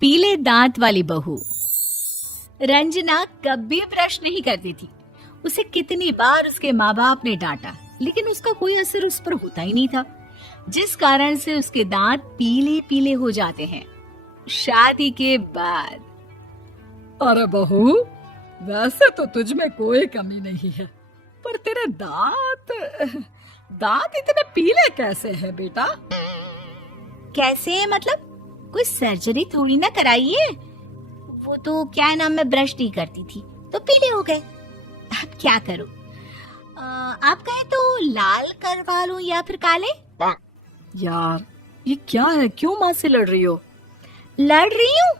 पीले दांत वाली बहू। रंजना कभी ब्रश नहीं करती थी। उसे कितनी बार उसके माँ बाप ने डांटा, लेकिन उसका कोई असर उस पर होता ही नहीं था, जिस कारण से उसके दांत पीले पीले हो जाते हैं। शादी के बाद अरे बहू, वैसे तो तुझ में कोई कमी नहीं है, पर तेरे दांत इतने पीले कैसे हैं बेटा? कैसे मतलब? कोई सर्जरी थोड़ी ना कराइए। वो तो क्या नाम, मैं ब्रश नहीं करती थी तो पीले हो गए। अब क्या करूं? आप कहे तो लाल करवा लूं या फिर काले? यार ये क्या है, क्यों माँ से लड़ रही हो? लड़ रही हूँ?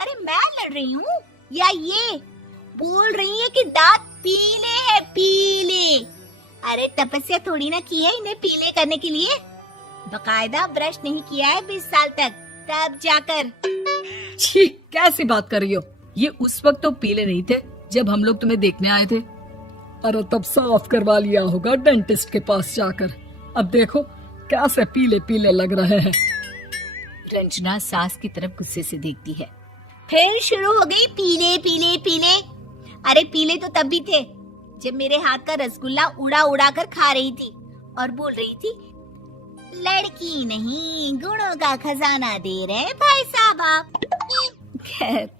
अरे मैं लड़ रही हूँ या ये बोल रही है कि दांत पीले हैं, पीले। अरे तपस्या थोड़ी ना की है इन्हें पीले करने के लिए। बकायदा ब्रश नहीं किया है 20 साल तक, तब जाकर। छी, कैसी बात कर रही हो? ये उस वक्त तो पीले नहीं थे जब हम लोग तुम्हें देखने आए थे। अरे तब साफ करवा लिया होगा डेंटिस्ट के पास जाकर। अब देखो कैसे पीले पीले लग रहे हैं। रंजना सास की तरफ गुस्से से देखती है। फिर शुरू हो गई पीले पीले पीले। अरे पीले तो तब भी थे जब मेरे हाथ का रसगुल्ला उड़ा उड़ा कर खा रही थी और बोल रही थी, लड़की नहीं गुणों का खजाना दे रहे भाई साहब आप। खैर,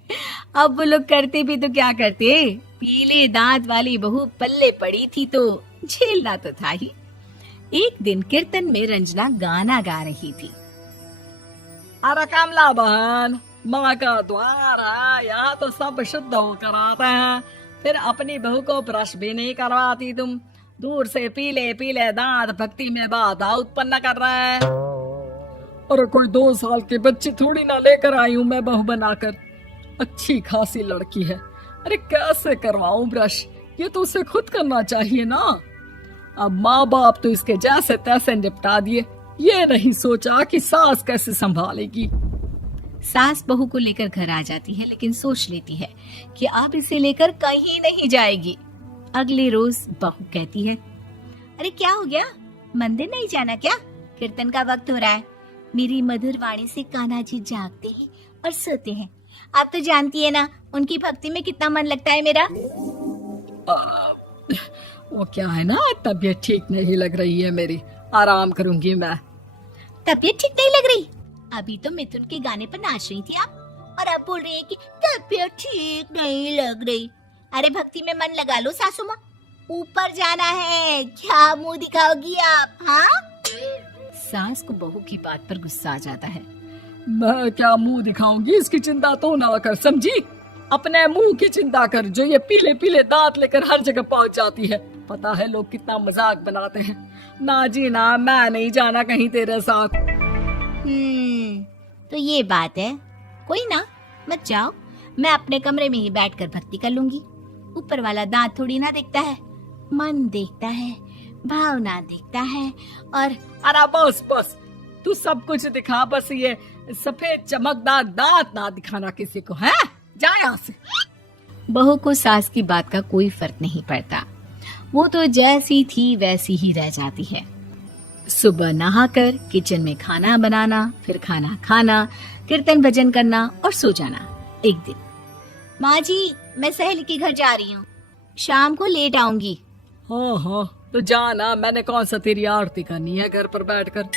अब वो लोग करते भी तो क्या करते, पीले दांत वाली बहू पल्ले पड़ी थी तो झेलना तो था ही। एक दिन कीर्तन में रंजना गाना गा रही थी। अरे कमला बहन, माँ का द्वार है, यहाँ तो सब शुद्ध होकर आते हैं, फिर अपनी बहू को ब्रश भी नहीं करवाती तुम। दूर से पीले पीले दांत भक्ति में बाधा उत्पन्न कर रहे हैं। अरे कोई 2 साल के बच्ची थोड़ी ना लेकर आई हूँ मैं बहू बनाकर। अच्छी खासी लड़की है, अरे कैसे करवाऊं ब्रश? ये तो उसे खुद करना चाहिए ना। अब माँ बाप तो इसके जैसे तैसे निपटा दिए, ये नहीं सोचा कि सास कैसे संभालेगी। सास बहू को लेकर घर आ जाती है, लेकिन सोच लेती है कि अब इसे लेकर कहीं नहीं जाएगी। अगले रोज बहू कहती है, अरे क्या हो गया, मंदिर नहीं जाना क्या? कीर्तन का वक्त हो रहा है। मेरी मधुर वाणी से कान्हा जी जागते हैं और सोते हैं। आप तो जानती है ना उनकी भक्ति में कितना मन लगता है मेरा। वो क्या है ना, तबीयत ठीक नहीं लग रही है मेरी, आराम करूंगी मैं। तबीयत ठीक नहीं लग रही? अभी तो मिथुन के गाने पर नाच रही थी आप, और अब बोल रही है कि तबीयत ठीक नहीं लग रही। अरे भक्ति में मन लगा लो सासू माँ, ऊपर जाना है, क्या मुंह दिखाओगी आप? हाँ? सास को बहू की बात पर गुस्सा आ जाता है। मैं क्या मुंह दिखाऊंगी, इसकी चिंता तो ना कर, समझी? अपने मुंह की चिंता कर, जो ये पीले पीले दांत लेकर हर जगह पहुंच जाती है। पता है लोग कितना मजाक बनाते हैं। ना जी ना, मैं नहीं जाना कहीं तेरे साथ। तो ये बात है। कोई ना, मत जाओ, मैं अपने कमरे में ही बैठकर भक्ति कर लूंगी। ऊपर वाला दांत थोड़ी ना देखता है, मन देखता है, भावना देखता है। और अरे बस बस, तू सब कुछ दिखा, बस ये सफेद चमकदार दांत ना दिखाना किसी को, है? जा यहाँ से। बहू को सास की बात का कोई फर्क नहीं पड़ता, वो तो जैसी थी वैसी ही रह जाती है। सुबह नहाकर किचन में खाना बनाना, फिर खाना खाना, कीर्तन भजन करना और सो जाना। एक दिन, माँ जी मैं सहेली के घर जा रही हूँ, शाम को लेट आऊंगी। हाँ हाँ तो जाना, मैंने कौन सा तेरी आरती करनी है घर पर बैठकर।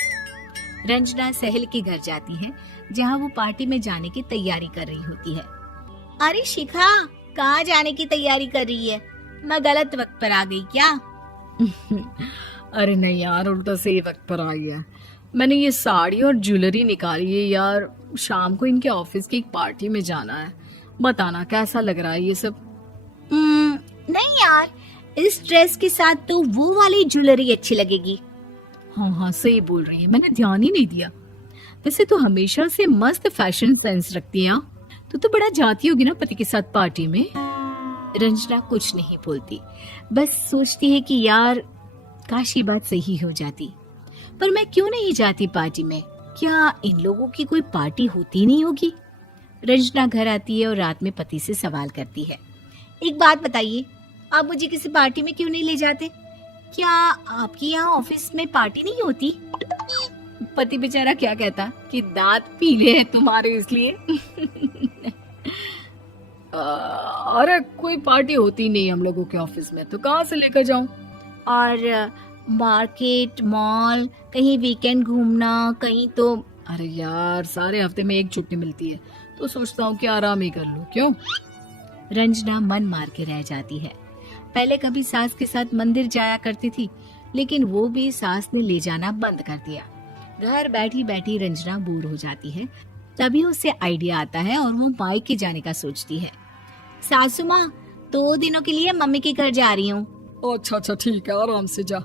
रंजना सहेली के घर जाती है, जहाँ वो पार्टी में जाने की तैयारी कर रही होती है। अरे शिखा, कहाँ जाने की तैयारी कर रही है? मैं गलत वक्त पर आ गई क्या? अरे नहीं यार, उल्टा सही वक्त पर आई है। मैंने ये साड़ी और ज्वेलरी निकाली है यार, शाम को इनके ऑफिस की एक पार्टी में जाना है। बताना कैसा लग रहा है ये सब? नहीं यार, इस ड्रेस के साथ तो वो वाली ज्वेलरी अच्छी लगेगी। हाँ हाँ सही बोल रही है, मैंने ध्यान ही नहीं दिया। वैसे तो हमेशा से मस्त फैशन सेंस रखती है। तो बड़ा जाती होगी ना पति के साथ पार्टी में। रंजना कुछ नहीं बोलती, बस सोचती है कि यार काश ये बात सही हो जाती। पर मैं क्यों नहीं जाती पार्टी में? क्या इन लोगों की कोई पार्टी होती नहीं होगी? रंजना घर आती है और रात में पति से सवाल करती है, एक बात बताइए, आप मुझे किसी पार्टी में क्यों नहीं ले जाते? क्या आपकी यहाँ ऑफिस में पार्टी नहीं होती? पति बेचारा क्या कहता कि दांत पीले हैं तुम्हारे इसलिए। अरे कोई पार्टी होती नहीं हम लोगों के ऑफिस में, तो कहाँ से लेकर जाऊं? और मार्केट, मॉल, कहीं वीकेंड घूमना, कहीं तो। अरे यार, सारे हफ्ते में एक छुट्टी मिलती है, तो सोचता हूँ कि आराम ही कर लूं। क्यों? रंजना मन मार के रह जाती है। पहले कभी सास के साथ मंदिर जाया करती थी, लेकिन वो भी सास ने ले जाना बंद कर दिया। घर बैठी बैठी रंजना बोर हो जाती है। तभी उसे आइडिया आता है और वो मायके जाने का सोचती है। सासू माँ, 2 दिनों के लिए मम्मी के घर जा रही हूँ। अच्छा अच्छा, ठीक है, आराम से जा।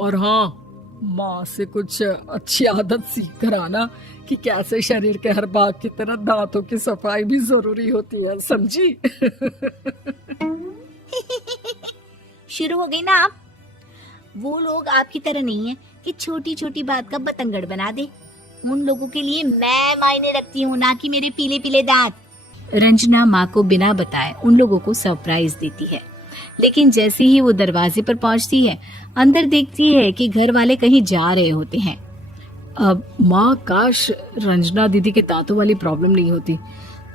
और हाँ, माँ से कुछ अच्छी आदत सीख कर आना कि कैसे शरीर के हर भाग की तरह दांतों की सफाई भी जरूरी होती है, समझी? शुरू हो गई ना आप। वो लोग आपकी तरह नहीं है कि छोटी छोटी बात का बतंगड़ बना दे। उन लोगों के लिए मैं मायने रखती हूँ, ना कि मेरे पीले पीले दांत। रंजना माँ को बिना बताए उन लोगों को सरप्राइज देती है, लेकिन जैसे ही वो दरवाजे पर पहुंचती है, अंदर देखती है कि घर वाले कहीं जा रहे होते हैं। अब माँ, काश रंजना दीदी के दांतों वाली प्रॉब्लम नहीं होती,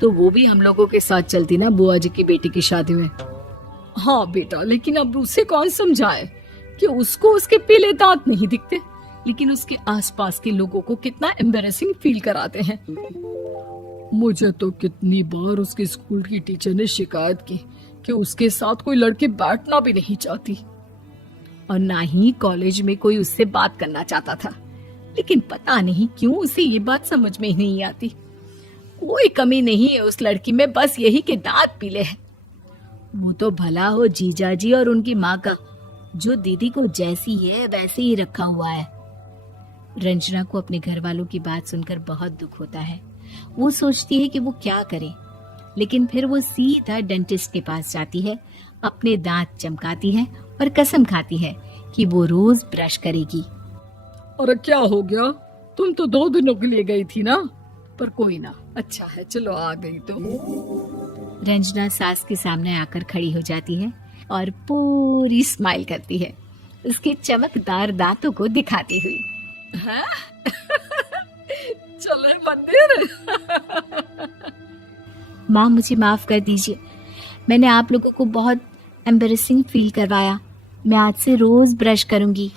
तो वो भी हम लोगों के साथ चलती ना बुआ जी की बेटी की शादी में। हाँ बेटा, लेकिन अब उसे कौन समझाए कि उसको उसके पीले दांत नहीं दिखते, लेकिन उसके आसपास के लोगों को कितना एम्बैरेसिंग फील कराते हैं। मुझे तो कितनी बार उसके स्कूल की टीचर ने शिकायत की कि उसके साथ कोई लड़की बैठना भी नहीं चाहती, और ना ही कॉलेज में कोई उससे बात करना चाहता था। लेकिन पता नहीं क्यों उसे ये बात समझ में ही नहीं आती। कोई कमी नहीं है उस लड़की में, बस यही कि दांत पीले हैं। वो तो भला हो जीजा जी और उनकी माँ का, जो दीदी को जैसी है वैसे ही रखा हुआ है। रंजना को अपने घर वालों की बात सुनकर बहुत दुख होता है। वो सोचती है कि वो क्या करे, लेकिन फिर वो सीधा डेंटिस्ट के पास जाती है, अपने दांत चमकाती है और कसम खाती है कि वो रोज ब्रश करेगी। अरे क्या हो गया? तुम तो 2 दिनों के लिए गई थी ना, पर कोई ना, अच्छा है, चलो आ गई तो। रंजना सास के सामने आकर खड़ी हो जाती है और पूरी स्माइल करती है, उसके चमकदार दांतों को दिखाती हुई। हैं? चले मंदिर? माँ, मुझे माफ कर दीजिए, मैंने आप लोगों को बहुत एम्बैरेसिंग फील करवाया। मैं आज से रोज ब्रश करूंगी।